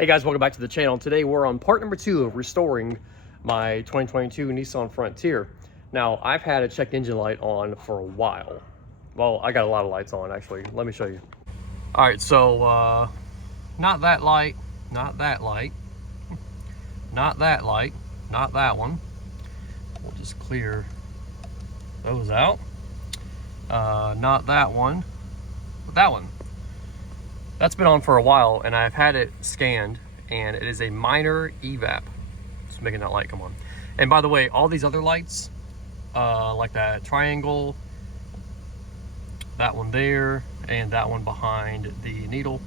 Hey guys, welcome back to the channel. Today we're on part number 2 of restoring my 2022 Nissan Frontier. Now, I've had a check engine light on for a while. Well, I got a lot of lights on actually. Let me show you. All right, so not that light, not that light, not that light, not that one. We'll just clear those out. Not that one, but that one. That's been on for a while, and I've had it scanned, and it is a minor evap. Just making that light come on. And by the way, all these other lights, like that triangle, that one there, and that one behind the needle,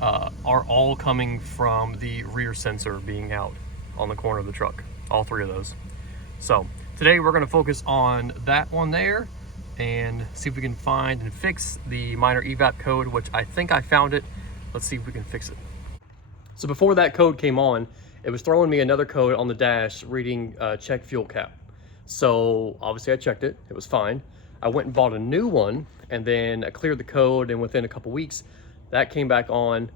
are all coming from the rear sensor being out on the corner of the truck. All three of those. So today we're going to focus on that one there and see if we can find and fix the minor evap code, which I think I found it. Let's see if we can fix it. So before that code came on, it was throwing me another code on the dash reading check fuel cap. So obviously I checked it, it was fine. I went and bought a new one, and then I cleared the code, and within a couple weeks that came back on,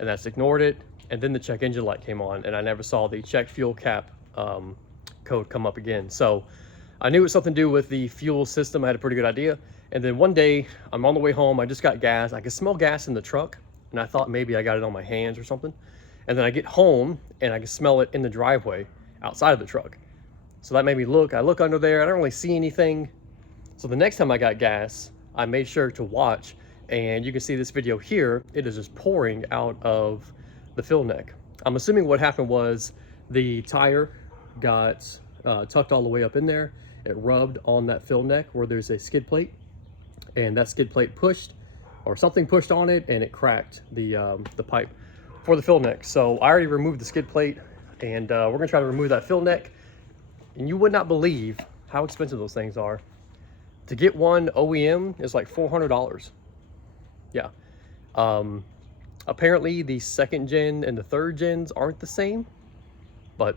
and that's ignored it. And then the check engine light came on, and I never saw the check fuel cap code come up again. So I knew it was something to do with the fuel system. I had a pretty good idea. And then one day I'm on the way home, I just got gas. I could smell gas in the truck, and I thought maybe I got it on my hands or something. And then I get home and I can smell it in the driveway outside of the truck. So that made me look. I look under there, I don't really see anything. So the next time I got gas, I made sure to watch, and you can see this video here. It is just pouring out of the fill neck. I'm assuming what happened was the tire got tucked all the way up in there. It rubbed on that fill neck where there's a skid plate, and that skid plate pushed, or something pushed on it, and it cracked the pipe for the fill neck. So I already removed the skid plate, and we're gonna try to remove that fill neck. And you would not believe how expensive those things are. To get one OEM is like $400. Yeah. Apparently the second gen and the third gens aren't the same, but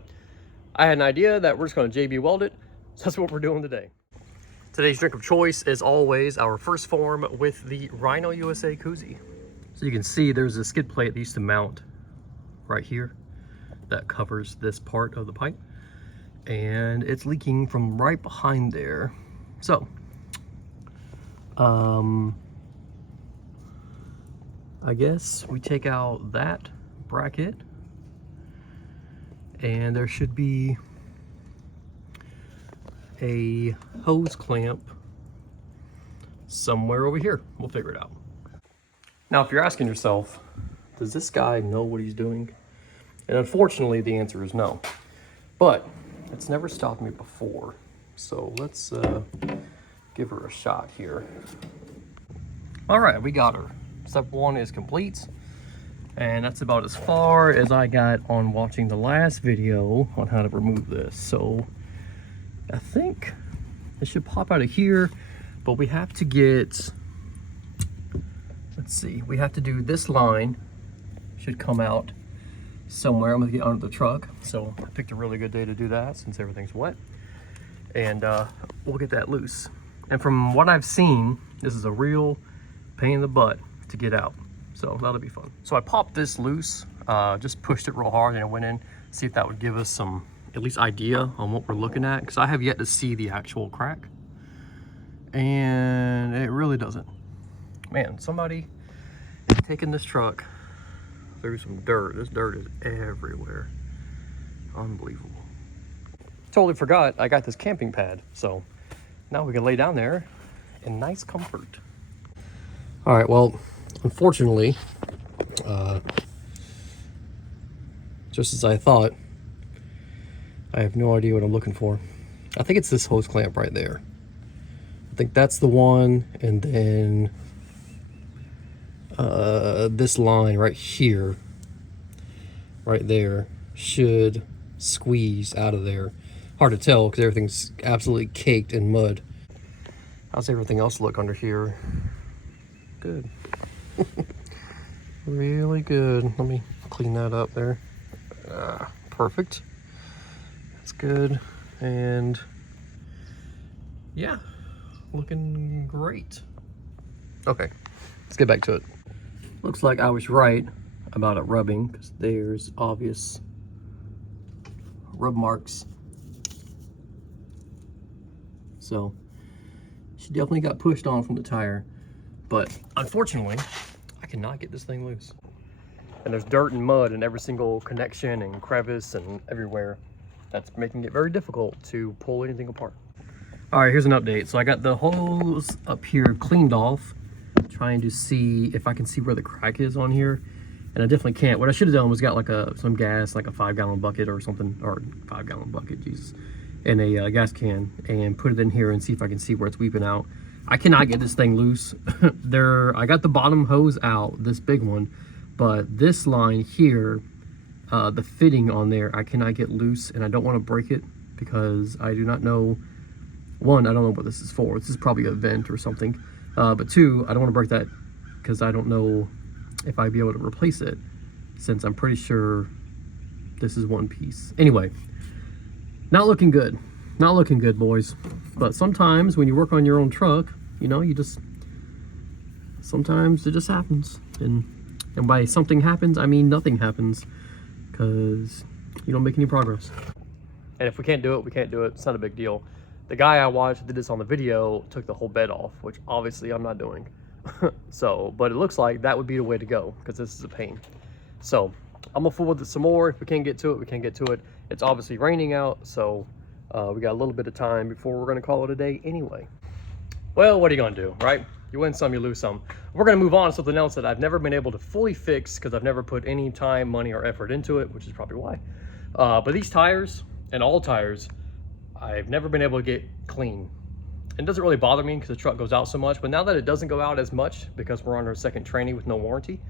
I had an idea that we're just gonna JB weld it. So that's what we're doing today. Today's drink of choice is always our first form with the Rhino USA koozie. So you can see there's a skid plate that used to mount right here that covers this part of the pipe, and it's leaking from right behind there. So I guess we take out that bracket, and there should be a hose clamp somewhere over here. We'll figure it out. Now, if you're asking yourself, does this guy know what he's doing? And unfortunately, the answer is no. But it's never stopped me before. So let's give her a shot here. All right, we got her. Step 1 is complete. And that's about as far as I got on watching the last video on how to remove this. So I think it should pop out of here, but we have to get, let's see, we have to do this line, should come out somewhere. I'm gonna get under the truck. So I picked a really good day to do that since everything's wet. And we'll get that loose. And from what I've seen, this is a real pain in the butt to get out. So that'll be fun. So I popped this loose, just pushed it real hard, and it went in. See if that would give us some, at least idea on what we're looking at, because I have yet to see the actual crack. And it really doesn't. Man, somebody is taking this truck through some dirt. This dirt is everywhere. Unbelievable. Totally forgot I got this camping pad, so now we can lay down there in nice comfort. All right, well, unfortunately, just as I thought, I have no idea what I'm looking for. I think it's this hose clamp right there. I think that's the one, and then this line right here, right there, should squeeze out of there. Hard to tell because everything's absolutely caked in mud. How's everything else look under here? Good. Really good. Let me clean that up there. Perfect. That's good. And yeah, looking great. Okay, let's get back to it. Looks like I was right about it rubbing, because there's obvious rub marks. So she definitely got pushed on from the tire, but unfortunately I cannot get this thing loose. And there's dirt and mud in every single connection and crevice and everywhere. That's making it very difficult to pull anything apart. All right, here's an update. So I got the hose up here cleaned off, trying to see if I can see where the crack is on here. And I definitely can't. What I should have done was got like some gas, like a 5-gallon bucket or something, or 5-gallon bucket, Jesus, and a gas can, and put it in here and see if I can see where it's weeping out. I cannot get this thing loose. I got the bottom hose out, this big one, but this line here, the fitting on there, I cannot get loose, and I don't want to break it because I do not know. One, I don't know what this is for. This is probably a vent or something. But two, I don't want to break that because I don't know if I'd be able to replace it, since I'm pretty sure this is one piece. Anyway, not looking good. Not looking good, boys. But sometimes when you work on your own truck, you know, sometimes it just happens. And by something happens, I mean nothing happens, because you don't make any progress. And if we can't do it, we can't do it. It's not a big deal. The guy I watched that did this on the video took the whole bed off, which obviously I'm not doing. So, but it looks like that would be the way to go, because this is a pain. So I'm gonna fool with it some more. If we can't get to it, we can't get to it. It's obviously raining out, so we got a little bit of time before we're gonna call it a day anyway. Well, what are you gonna do, right? You win some, you lose some. We're gonna move on to something else that I've never been able to fully fix because I've never put any time, money, or effort into it, which is probably why. But these tires, and all tires, I've never been able to get clean. It doesn't really bother me because the truck goes out so much, but now that it doesn't go out as much because we're on our second tranny with no warranty,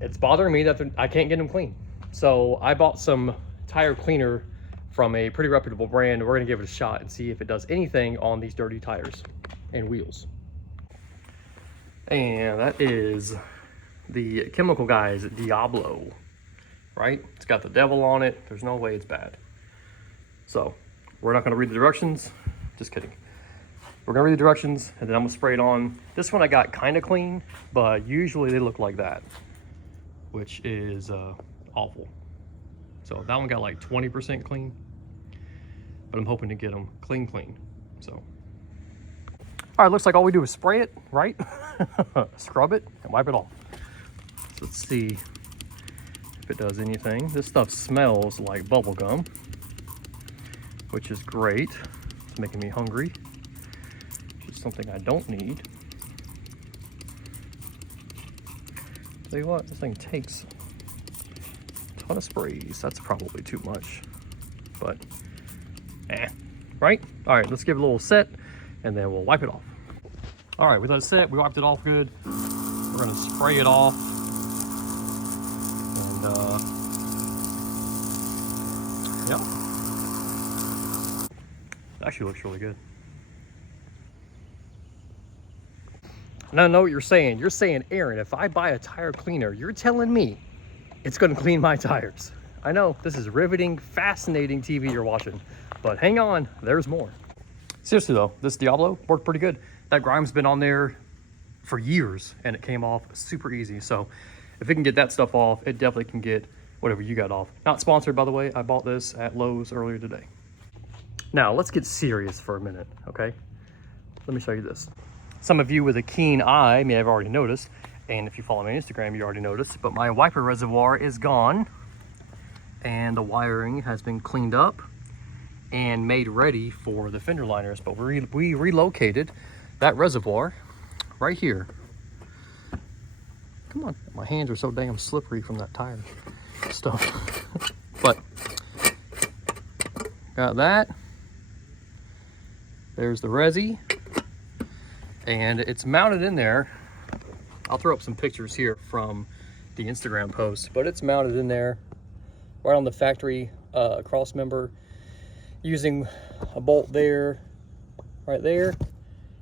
it's bothering me that I can't get them clean. So I bought some tire cleaner from a pretty reputable brand. We're gonna give it a shot and see if it does anything on these dirty tires and wheels. And that is the Chemical Guys Diablo, right? It's got the devil on it. There's no way it's bad. So we're not gonna read the directions, just kidding. We're gonna read the directions and then I'm gonna spray it on. This one I got kind of clean, but usually they look like that, which is awful. So that one got like 20% clean, but I'm hoping to get them clean. So, all right, looks like all we do is spray it, right? Scrub it and wipe it off. So let's see if it does anything. This stuff smells like bubble gum, which is great. It's making me hungry, which is something I don't need. Tell you what, this thing takes a ton of sprays. That's probably too much, but right? All right, let's give it a little set and then we'll wipe it off. All right, we let it set, we wiped it off good. We're gonna spray it off. And yep. Actually looks really good. And I know what you're saying. You're saying, Aaron, if I buy a tire cleaner, you're telling me it's gonna clean my tires. I know, this is riveting, fascinating TV you're watching, but hang on, there's more. Seriously though, this Diablo worked pretty good. That grime's been on there for years and it came off super easy. So if it can get that stuff off, it definitely can get whatever you got off. Not sponsored, by the way. I bought this at Lowe's earlier today. Now let's get serious for a minute, okay? Let me show you this. Some of you with a keen eye may have already noticed, and if you follow me on Instagram, you already noticed, but my wiper reservoir is gone and the wiring has been cleaned up and made ready for the fender liners. But we relocated that reservoir right here. Come on, my hands are so damn slippery from that tire stuff. But got that. There's the resi, and it's mounted in there. I'll throw up some pictures here from the Instagram post, but it's mounted in there right on the factory cross member, using a bolt there, right there,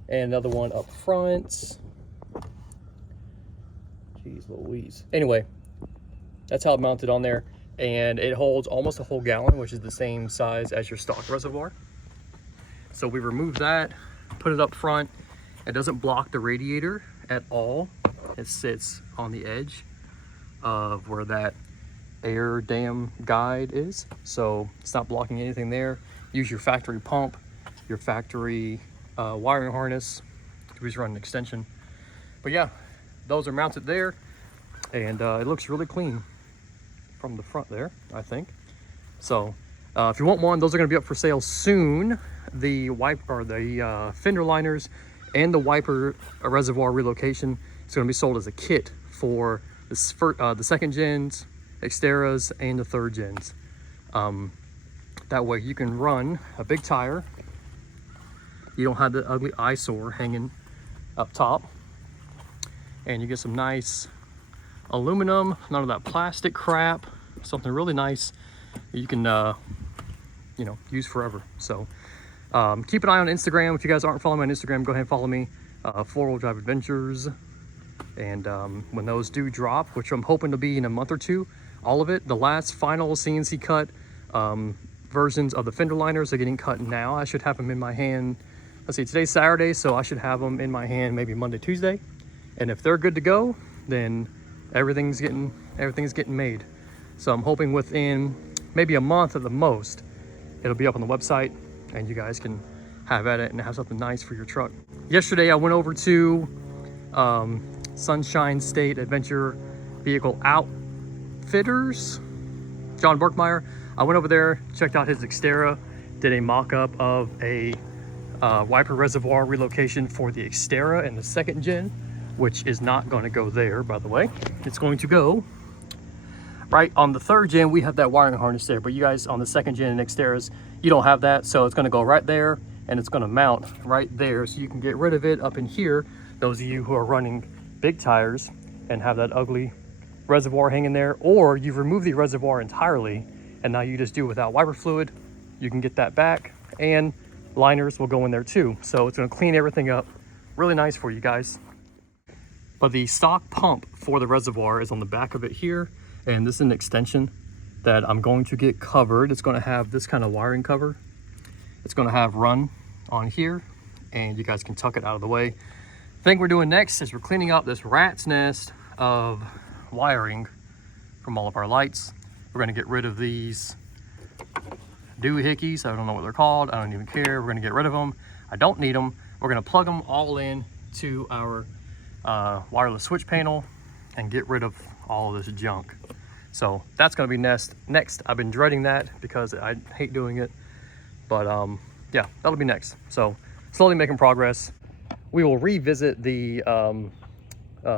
and another one up front. Jeez Louise. Anyway, that's how it mounted on there, and it holds almost a whole gallon, which is the same size as your stock reservoir. So we removed that, put it up front. It doesn't block the radiator at all. It sits on the edge of where that air dam guide is, so it's not blocking anything there. Use your factory pump, your factory wiring harness. We just run an extension. But yeah, those are mounted there, and it looks really clean from the front there, I think. So if you want one, those are going to be up for sale soon. The fender liners and the wiper reservoir relocation is going to be sold as a kit for the second gens, Xteras, and the third gens. That way you can run a big tire. You don't have the ugly eyesore hanging up top, and you get some nice aluminum, none of that plastic crap, something really nice you can you know, use forever. So keep an eye on Instagram. If you guys aren't following me on Instagram, go ahead and follow me, 4-wheel drive adventures. And when those do drop, which I'm hoping to be in a month or two, all of it, the last final CNC cut versions of the fender liners are getting cut now. I should have them in my hand. Let's see, today's Saturday, so I should have them in my hand maybe Monday, Tuesday. And if they're good to go, then everything's getting made. So I'm hoping within maybe a month at the most, it'll be up on the website, and you guys can have at it and have something nice for your truck. Yesterday I went over to Sunshine State Adventure Vehicle Outfitters, John Burkmeyer. I went over there, checked out his Xtera, did a mock-up of a wiper reservoir relocation for the Xtera and the second gen, which is not going to go there, by the way. It's going to go right on the third gen. We have that wiring harness there, but you guys on the second gen and Xteras, you don't have that, so it's going to go right there, and it's going to mount right there, so you can get rid of it up in here. Those of you who are running big tires and have that ugly reservoir hanging there, or you've removed the reservoir entirely and now you just do it without wiper fluid, you can get that back, and liners will go in there too. So it's going to clean everything up really nice for you guys. But the stock pump for the reservoir is on the back of it here, and this is an extension that I'm going to get covered. It's going to have this kind of wiring cover. It's going to have run on here, and you guys can tuck it out of the way. The thing we're doing next is we're cleaning up this rat's nest of wiring from all of our lights. We're going to get rid of these doohickeys. I don't know what they're called. I don't even care. We're going to get rid of them. I don't need them. We're going to plug them all in to our wireless switch panel and get rid of all of this junk. So that's going to be next. I've been dreading that because I hate doing it, but yeah, that'll be next. So slowly making progress. We will revisit the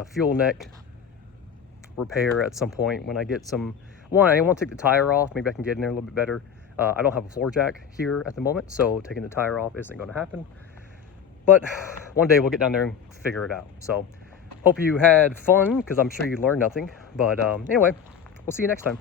fuel neck repair at some point when I get some. One, I want to take the tire off. Maybe I can get in there a little bit better. I don't have a floor jack here at the moment, so taking the tire off isn't going to happen. But one day we'll get down there and figure it out. So hope you had fun, because I'm sure you learned nothing. But anyway, we'll see you next time.